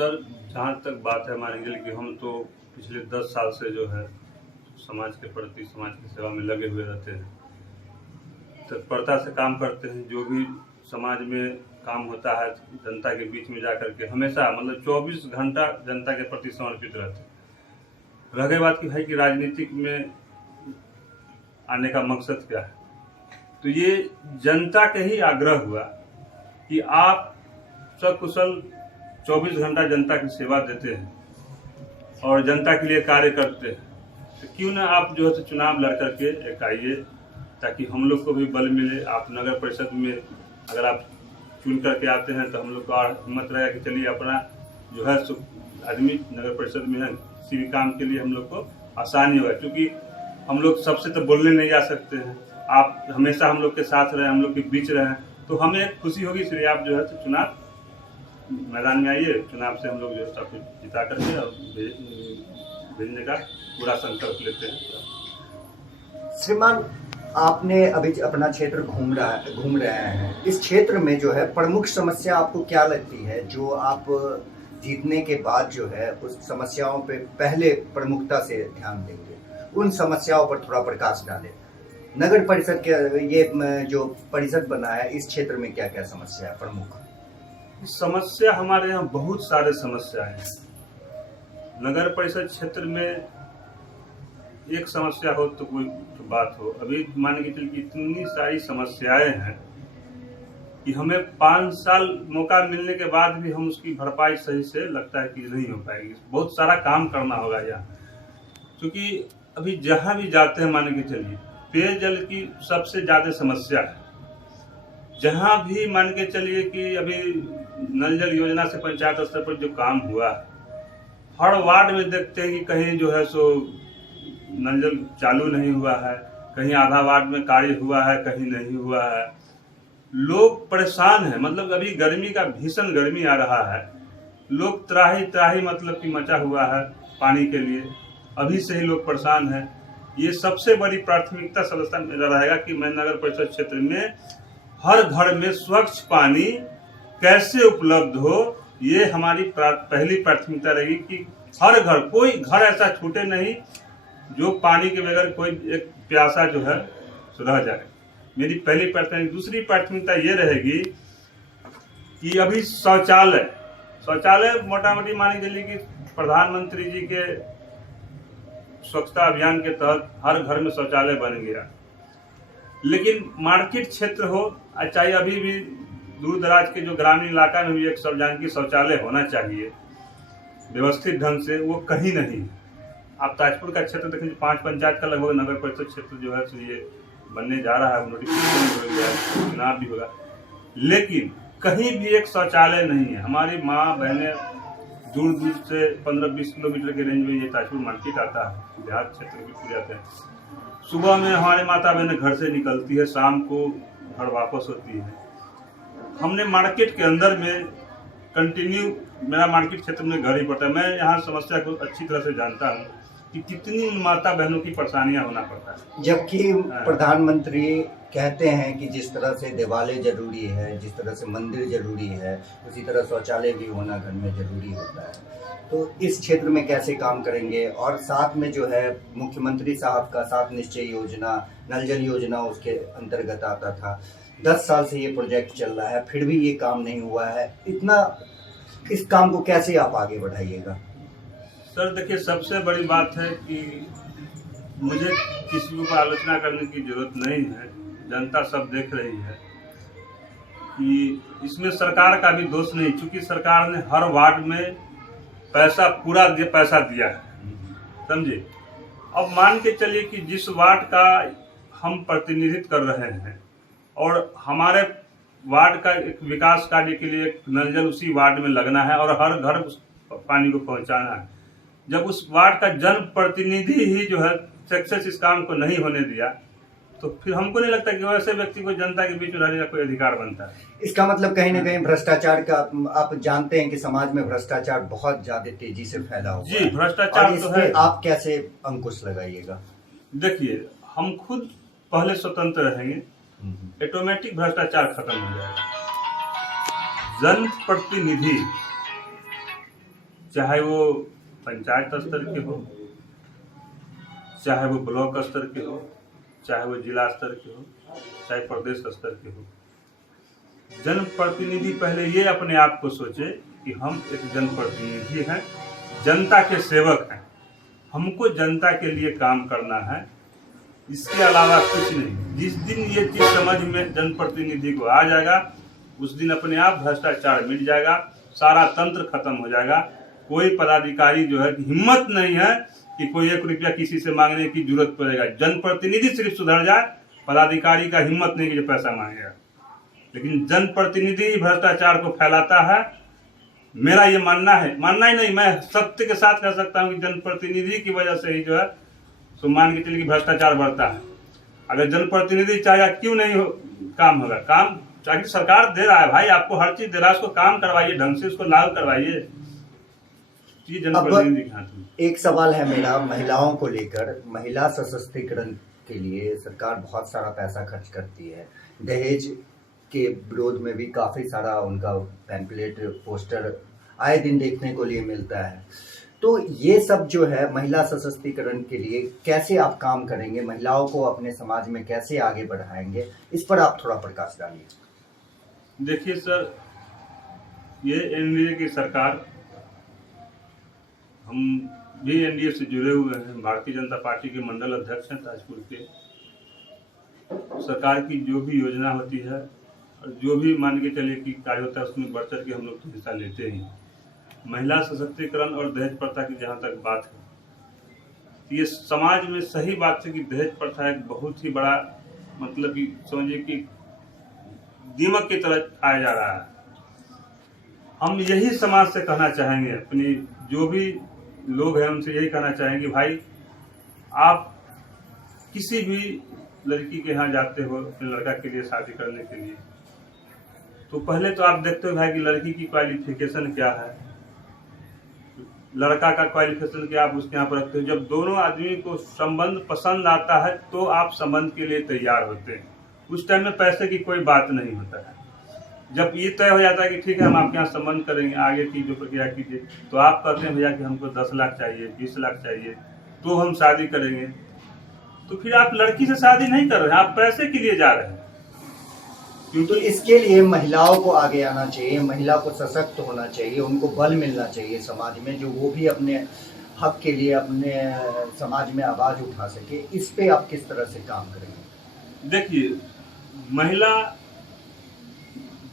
Sir, जहाँ तक बात है मान लीजिए कि हम तो पिछले 10 साल से जो है समाज के प्रति, समाज की सेवा में लगे हुए रहते हैं, तत्परता से काम करते हैं। जो भी समाज में काम होता है जनता के बीच में जाकर के हमेशा मतलब 24 घंटा जनता के प्रति समर्पित रहते हैं। रह गई बात की भाई कि राजनीतिक में आने का मकसद क्या है, तो ये जनता के ही आग्रह हुआ कि आप सकुशल 24 घंटा जनता की सेवा देते हैं और जनता के लिए कार्य करते हैं, तो क्यों ना आप जो है चुनाव लड़ करके एक आइए, ताकि हम लोग को भी बल मिले। आप नगर परिषद में अगर आप चुन करके आते हैं तो हम लोग को हिम्मत रहेगा कि चलिए अपना जो है आदमी नगर परिषद में है, किसी भी काम के लिए हम लोग को आसानी होगा, क्योंकि हम लोग सबसे तो बोलने नहीं जा सकते हैं। आप हमेशा हम लोग के साथ रहे, हम लोग के बीच रहे, तो हमें खुशी होगी। इसलिए आप जो है तो चुनाव मैदान में आइए, चुनाव से हम लोग जो है सब कुछ जिता करके और भेजने का पूरा संकल्प लेते हैं। श्रीमान, आपने अभी अपना क्षेत्र घूम रहे हैं, इस क्षेत्र में जो है प्रमुख समस्या आपको क्या लगती है, जो आप जीतने के बाद जो है उस समस्याओं पे पहले प्रमुखता से ध्यान देंगे, उन समस्याओं पर थोड़ा प्रकाश डालें। नगर परिषद के ये जो परिषद बना है, इस क्षेत्र में क्या क्या समस्या है प्रमुख? समस्या हमारे यहाँ बहुत सारे समस्याएं हैं। नगर परिषद क्षेत्र में एक समस्या हो तो कोई तो बात हो, अभी मान के चलिए इतनी सारी समस्याएं हैं कि हमें 5 साल मौका मिलने के बाद भी हम उसकी भरपाई सही से लगता है कि नहीं हो पाएगी। बहुत सारा काम करना होगा यहाँ, क्योंकि अभी जहाँ भी जाते हैं मान के चलिए पेयजल की सबसे ज्यादा समस्या है। जहाँ भी मान के चलिए कि अभी नल जल योजना से पंचायत स्तर पर जो काम हुआ है, हर वार्ड में देखते हैं कि कहीं जो है सो नल जल चालू नहीं हुआ है, कहीं आधा वार्ड में कार्य हुआ है, कहीं नहीं हुआ है। लोग परेशान हैं, मतलब अभी गर्मी का भीषण गर्मी आ रहा है, लोग त्राही त्राही मतलब कि मचा हुआ है पानी के लिए, अभी से ही लोग परेशान हैं। ये सबसे बड़ी प्राथमिकता समस्या मेरा रहेगा कि मैं नगर परिषद क्षेत्र में हर घर में स्वच्छ पानी कैसे उपलब्ध हो, ये हमारी पहली प्राथमिकता रहेगी कि हर घर, कोई घर ऐसा छूटे नहीं जो पानी के बगैर कोई एक प्यासा जो है रह जाए। मेरी पहली प्राथमिकता। दूसरी प्राथमिकता ये रहेगी कि अभी शौचालय मोटा मोटी मानी चलिए कि प्रधानमंत्री जी के स्वच्छता अभियान के तहत हर घर में शौचालय बन गया, लेकिन मार्केट क्षेत्र हो चाहे अभी भी दूर दराज के जो ग्रामीण इलाका में भी एक सार्वजनिक शौचालय होना चाहिए व्यवस्थित ढंग से, वो कहीं नहीं। आप ताजपुर का क्षेत्र देखें, 5 पंचायत का लगभग नगर परिषद क्षेत्र जो है ये बनने जा रहा है, नोटिफिकेशन हो गया है, चुनाव भी होगा, लेकिन कहीं भी एक शौचालय नहीं है। हमारी माँ बहनें दूर दूर से 15-20 किलोमीटर के रेंज में ये ताजपुर मार्केट आता है, देहात क्षेत्र भी पूरे आते हैं। सुबह में हमारी माता बहनें घर से निकलती है, शाम को घर वापस होती है। हमने मार्केट के अंदर में कंटिन्यू, मेरा मार्केट क्षेत्र में घर ही पड़ता है, मैं यहाँ समस्या को अच्छी तरह से जानता हूँ कि कितनी माता बहनों की परेशानियां होना पड़ता है। जबकि प्रधानमंत्री कहते हैं कि जिस तरह से देवालय जरूरी है, जिस तरह से मंदिर जरूरी है, उसी तरह शौचालय भी होना घर में जरूरी होता है। तो इस क्षेत्र में कैसे काम करेंगे? और साथ में जो है मुख्यमंत्री साहब का 7 निश्चय योजना, नल जल योजना उसके अंतर्गत आता था। 10 साल से ये प्रोजेक्ट चल रहा है, फिर भी ये काम नहीं हुआ है। इस काम को कैसे आप आगे बढ़ाइएगा? सर देखिए, सबसे बड़ी बात है कि मुझे किसी को आलोचना करने की जरूरत नहीं है, जनता सब देख रही है कि इसमें सरकार का भी दोष नहीं, क्योंकि सरकार ने हर वार्ड में पूरा पैसा दिया है, समझे। अब मान के चलिए कि जिस वार्ड का हम प्रतिनिधित्व कर रहे हैं और हमारे वार्ड का एक विकास कार्य के लिए नल जल उसी वार्ड में लगना है और हर घर उस पानी को पहुंचाना है, जब उस वार्ड का जन प्रतिनिधि ही जो है सक्सेस इस काम को नहीं होने दिया, तो फिर हमको नहीं लगता कि वैसे व्यक्ति को जनता के बीच में रहने का कोई अधिकार बनता है। इसका मतलब कहीं ना कहीं भ्रष्टाचार का, आप जानते हैं कि समाज में भ्रष्टाचार बहुत ज्यादा तेजी से फैला हुआ है। जी, भ्रष्टाचार तो है। आप कैसे अंकुश लगाइएगा? देखिए, हम खुद पहले स्वतंत्र रहेंगे, ऑटोमेटिक भ्रष्टाचार खत्म हो जाएगा। जन प्रतिनिधि चाहे वो पंचायत स्तर के हो, चाहे वो ब्लॉक स्तर के हो, चाहे वो जिला स्तर के हो, चाहे प्रदेश स्तर के हो। जनप्रतिनिधि पहले ये अपने आप को सोचे कि हम एक जनप्रतिनिधि हैं, जनता के सेवक हैं, हमको जनता के लिए काम करना है, इसके अलावा कुछ नहीं। जिस दिन ये चीज समझ में जनप्रतिनिधि को आ जाएगा, उस दिन अपने आप भ्रष्टाचार मिट जाएगा, सारा तंत्र खत्म हो जाएगा। कोई पदाधिकारी जो है हिम्मत नहीं है कि कोई 1 रुपया किसी से मांगने की जरूरत पड़ेगा। जनप्रतिनिधि सिर्फ सुधर जाए, पदाधिकारी का हिम्मत नहीं कि जो पैसा मांगेगा। लेकिन जनप्रतिनिधि भ्रष्टाचार को फैलाता है। मेरा ये मानना है, मानना ही नहीं, मैं सत्य के साथ कह सकता हूँ कि जनप्रतिनिधि की वजह से ही जो है तो मान के चलिए कि भ्रष्टाचार बढ़ता है। अगर जनप्रतिनिधि चाहे क्यों नहीं हो, काम होगा। काम चाहे सरकार दे रहा है भाई, आपको हर चीज दे रहा है, उसको काम करवाइए, ढंग से उसको लागू करवाइए। जनप्रतिनिधि के हाथ में। एक सवाल है मेरा महिलाओं को लेकर। महिला सशक्तिकरण के लिए सरकार बहुत सारा पैसा खर्च करती है। दहेज के विरोध में भी काफी सारा उनका पैम्पलेट, पोस्टर आए दिन देखने को लिए मिलता है। तो ये सब जो है महिला सशक्तिकरण के लिए कैसे आप काम करेंगे, महिलाओं को अपने समाज में कैसे आगे बढ़ाएंगे, इस पर आप थोड़ा प्रकाश डालिए। देखिए सर, ये एनडीए की सरकार, हम भी एनडीए से जुड़े हुए हैं, भारतीय जनता पार्टी के मंडल अध्यक्ष हैं ताजपुर के। सरकार की जो भी योजना होती है और जो भी मान के चलिए कि कार्य होता है, उसमें बढ़ चढ़ के हम लोग तो हिस्सा लेते ही। महिला सशक्तिकरण और दहेज प्रथा की जहाँ तक बात है, ये समाज में सही बात है कि दहेज प्रथा एक बहुत ही बड़ा, मतलब कि समझिए कि दीमक की तरह खाया जा रहा है। हम यही समाज से कहना चाहेंगे, अपनी जो भी लोग हैं उनसे यही कहना चाहेंगे, भाई आप किसी भी लड़की के यहाँ जाते हो अपने लड़का के लिए शादी करने के लिए, तो पहले तो आप देखते हो भाई कि लड़की की क्वालिफिकेशन क्या है, लड़का का क्वालिफिकेशन क्या आप उसके यहाँ पर रखते हो। जब दोनों आदमी को संबंध पसंद आता है तो आप संबंध के लिए तैयार होते हैं। उस टाइम में पैसे की कोई बात नहीं होता है। जब ये तय हो जाता है कि ठीक है हम आपके यहाँ संबंध करेंगे, आगे की जो प्रक्रिया कीजिए, तो आप कहते हैं भैया कि हमको 10 लाख चाहिए, 20 लाख चाहिए, तो हम शादी करेंगे। तो फिर आप लड़की से शादी नहीं कर रहे हैं, आप पैसे के लिए जा रहे हैं। क्योंकि इसके लिए महिलाओं को आगे आना चाहिए, महिला को सशक्त होना चाहिए, उनको बल मिलना चाहिए समाज में, जो वो भी अपने हक के लिए अपने समाज में आवाज उठा सके। इस पे आप किस तरह से काम करेंगे? देखिए, महिला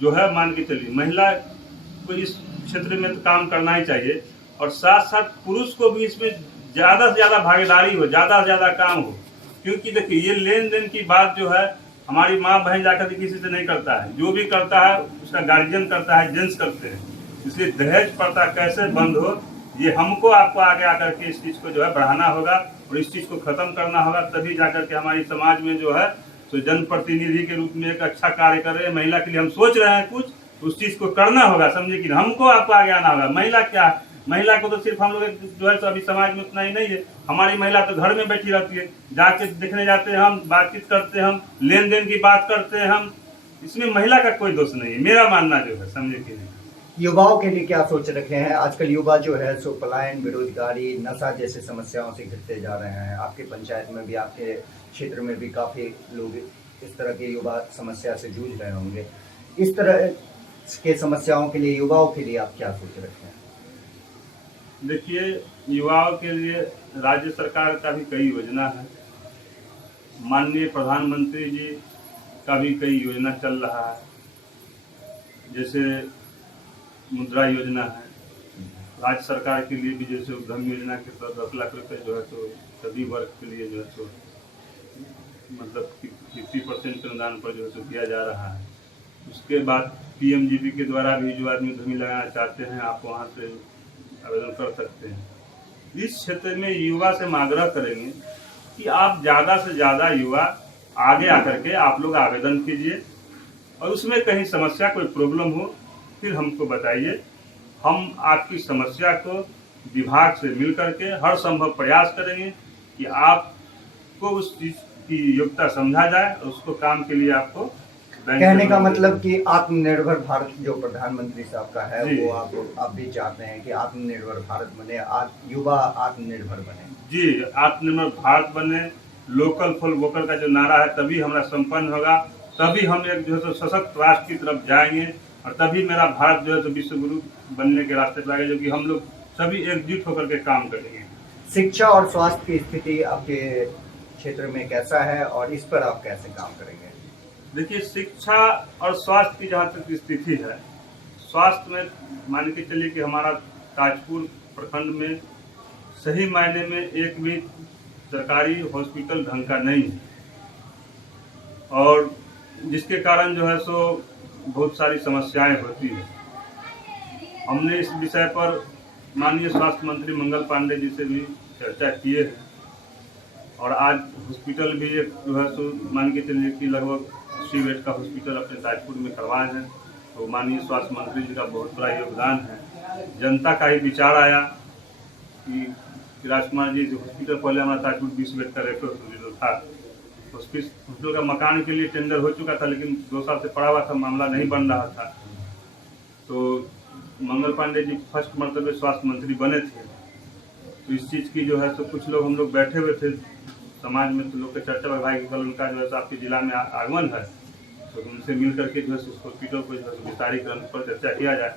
जो है मान के चलिए, महिला को इस क्षेत्र में तो काम करना ही चाहिए, और साथ साथ पुरुष को भी इसमें ज्यादा से ज्यादा भागीदारी हो, ज्यादा से ज्यादा काम हो। क्योंकि देखिए, ये लेन देन की बात जो है हमारी माँ बहन जाकर किसी से नहीं करता है, जो भी करता है उसका गार्जियन करता है, जेंट्स करते हैं। इसलिए दहेज प्रथा कैसे बंद हो, ये हमको आपको आगे आकर के इस चीज को जो है बढ़ाना होगा और इस चीज को खत्म करना होगा। तभी जाकर के हमारी समाज में जो है तो जनप्रतिनिधि के रूप में एक अच्छा कार्य कर रहे हैं, महिला के लिए हम सोच रहे हैं कुछ, उस चीज को करना होगा। समझे कि हमको आपको आगे आना होगा। महिला क्या है, महिला को तो सिर्फ हम लोग जो है तो अभी समाज में उतना ही नहीं है। हमारी महिला तो घर में बैठी रहती है, जाके देखने जाते हैं हम, बातचीत करते हैं हम, लेन देन की बात करते हैं हम। इसमें महिला का कोई दोष नहीं है, मेरा मानना जो है, समझे कि नहीं। युवाओं के लिए क्या सोच रखे हैं? आजकल युवा जो है सो पलायन, बेरोजगारी, नशा जैसे समस्याओं से घिरते जा रहे हैं। आपके पंचायत में भी, आपके क्षेत्र में भी काफी लोग इस तरह के युवा समस्या से जूझ रहे होंगे। इस तरह के समस्याओं के लिए, युवाओं के लिए आप क्या सोच रखे हैं? देखिए, युवाओं के लिए राज्य सरकार का भी कई योजना है, माननीय प्रधानमंत्री जी का भी कई योजना चल रहा है। जैसे मुद्रा योजना है, राज्य सरकार के लिए भी जैसे उद्यम योजना के तहत 10 लाख रुपए जो है तो सभी वर्ग के लिए जो है तो मतलब 50% अनुदान पर जो है तो दिया जा रहा है। उसके बाद पीएमजीपी के द्वारा भी जो आदमी उद्यमी लगाना चाहते हैं, आप वहाँ से आवेदन कर सकते हैं। इस क्षेत्र में युवा से हम आग्रह करेंगे कि आप ज़्यादा से ज़्यादा युवा आगे आकर के आप लोग आवेदन कीजिए, और उसमें कहीं समस्या कोई प्रॉब्लम हो फिर हमको बताइए। हम आपकी समस्या को विभाग से मिल करके हर संभव प्रयास करेंगे कि आपको उस चीज़ की योग्यता समझा जाए और उसको काम के लिए आपको कहने का मतलब कि आत्मनिर्भर भारत जो प्रधानमंत्री साहब का है जी। वो आप भी चाहते हैं कि आत्मनिर्भर भारत बने, युवा आत्मनिर्भर बने। जी, आत्मनिर्भर भारत बने, लोकल फॉर वोकल का जो नारा है तभी हमारा संपन्न होगा, तभी हम एक जो है तो सशक्त राष्ट्र की तरफ जाएंगे और तभी मेरा भारत जो है तो विश्व गुरु बनने के रास्ते पर आएगा, जो कि हम लोग सभी एकजुट होकर के काम करेंगे। शिक्षा और स्वास्थ्य की स्थिति आपके क्षेत्र में कैसा है और इस पर आप कैसे काम करेंगे? देखिए, शिक्षा और स्वास्थ्य की जहाँ तक स्थिति है, स्वास्थ्य में मान के चलिए कि हमारा ताजपुर प्रखंड में सही मायने में एक भी सरकारी हॉस्पिटल ढंग का नहीं है, और जिसके कारण जो है सो बहुत सारी समस्याएं होती है। हमने इस विषय पर माननीय स्वास्थ्य मंत्री मंगल पांडे जी से भी चर्चा किए हैं, और आज हॉस्पिटल भी एक जो है सो मान के चलिए कि लगभग 80 बेड का हॉस्पिटल अपने ताजपुर में करवाए हैं। तो माननीय स्वास्थ्य मंत्री जी का बहुत बड़ा योगदान है। जनता का ही विचार आया कि राजकुमार जी जो हॉस्पिटल पहले हमारा ताजपुर 20 बेड का रेफरल हॉस्पिटल था, हॉस्पिटल का मकान के लिए टेंडर हो चुका था, लेकिन 2 साल से पड़ा हुआ था, मामला नहीं बन रहा था। तो मंगल पांडे जी फर्स्ट मरतबे स्वास्थ्य मंत्री बने थे, तो इस चीज़ की जो है तो कुछ लोग हम लोग बैठे हुए थे समाज में, तो लोग के चर्चा में भाई कल उनका जो है आपके जिला में आगमन है, तो उनसे मिल करके जो है हॉस्पिटल को जो है विस्तारीकरण पर चर्चा किया जाए।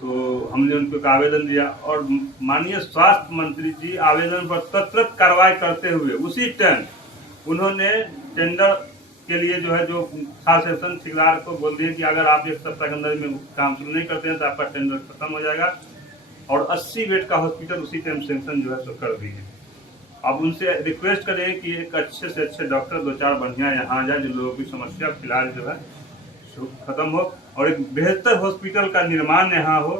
तो हमने उनको एक आवेदन दिया और माननीय स्वास्थ्य मंत्री जी आवेदन पर तत्काल कार्रवाई करते हुए उसी टाइम उन्होंने टेंडर के लिए जो है जो शासन ठेकेदार को बोल दिए कि अगर आप 1 सप्ताह के अंदर में काम शुरू नहीं करते हैं तो आपका टेंडर खत्म हो जाएगा, और 80 बेड का हॉस्पिटल उसी टाइम सेंक्शन जो है सो कर दिए। अब उनसे रिक्वेस्ट करें कि एक अच्छे से अच्छे डॉक्टर 2-4 बढ़िया यहाँ आ जाए, जो लोगों की समस्या फिलहाल जो है खत्म हो, और एक बेहतर हॉस्पिटल का निर्माण यहाँ हो,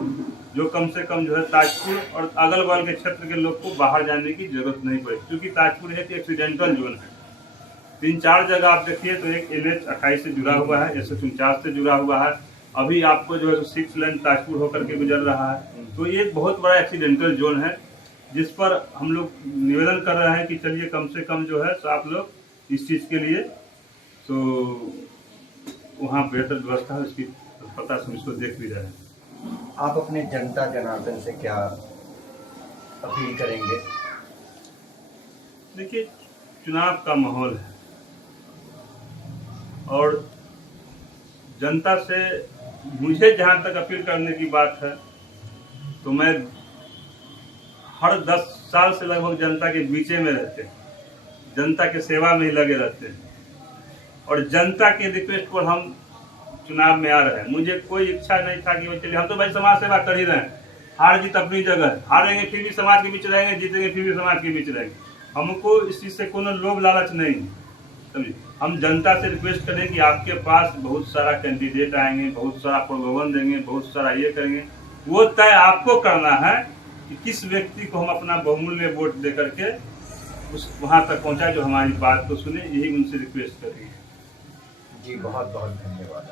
जो कम से कम जो है ताजपुर और अगल बगल के क्षेत्र के लोग को बाहर जाने की जरूरत नहीं पड़े, क्योंकि ताजपुर एक एक्सीडेंटल जोन है। 3-4 जगह आप देखिए तो एक NH-28 से जुड़ा हुआ है, SH-49 से जुड़ा हुआ है, अभी आपको जो है 6 लेन ताजपुर होकर के गुजर रहा है। तो ये एक बहुत बड़ा एक्सीडेंटल जोन है, जिस पर हम लोग निवेदन कर रहे हैं कि चलिए कम से कम जो है तो आप लोग इस चीज़ के लिए तो वहाँ बेहतर व्यवस्था है, इसकी पता से इसको देख भी रहे हैं। आप अपने जनता जनार्दन से क्या अपील करेंगे? देखिए, चुनाव का माहौल है और जनता से मुझे जहाँ तक अपील करने की बात है, तो मैं हर 10 साल से लगभग जनता के बीचे में रहते हैं, जनता के सेवा में ही लगे रहते हैं, और जनता के रिक्वेस्ट पर हम चुनाव में आ रहे हैं। मुझे कोई इच्छा नहीं था कि चलिए हम तो भाई समाज सेवा कर ही रहे हैं, हार जीत अपनी जगह, हारेंगे फिर भी समाज के बीच रहेंगे, जीतेंगे फिर भी समाज के बीच रहेंगे। हमको इस चीज़ से कोनो लोभ लालच नहीं है, समझिए। हम जनता से रिक्वेस्ट करें कि आपके पास बहुत सारा कैंडिडेट आएंगे, बहुत सारा प्रलोभन देंगे, बहुत सारा ये करेंगे, वो तय आपको करना है कि किस व्यक्ति को हम अपना बहुमूल्य वोट दे करके उस वहाँ तक पहुँचाए जो हमारी बात को सुने। यही उनसे रिक्वेस्ट करेंगे। जी, बहुत बहुत धन्यवाद।